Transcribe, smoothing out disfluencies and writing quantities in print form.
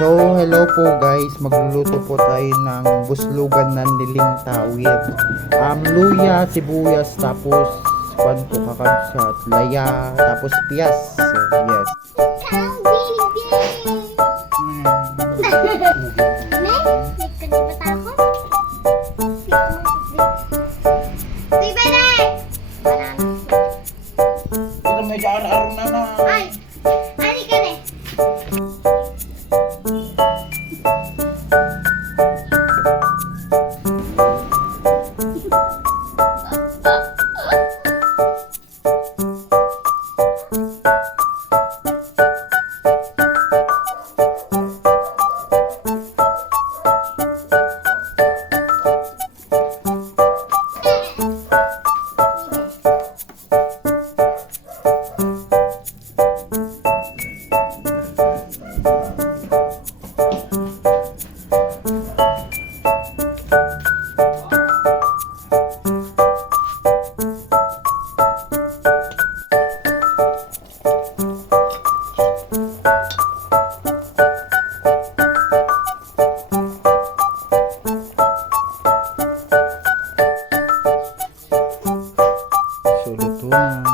So, hello po guys. Magluluto po tayo ng buslugan ng niling tawid. Luya, sibuyas, tapos panto kakansat, laya, tapos piyas. Yes. Kita medyo araw-araw na na. Ay! Ani ka ne? So, luto na.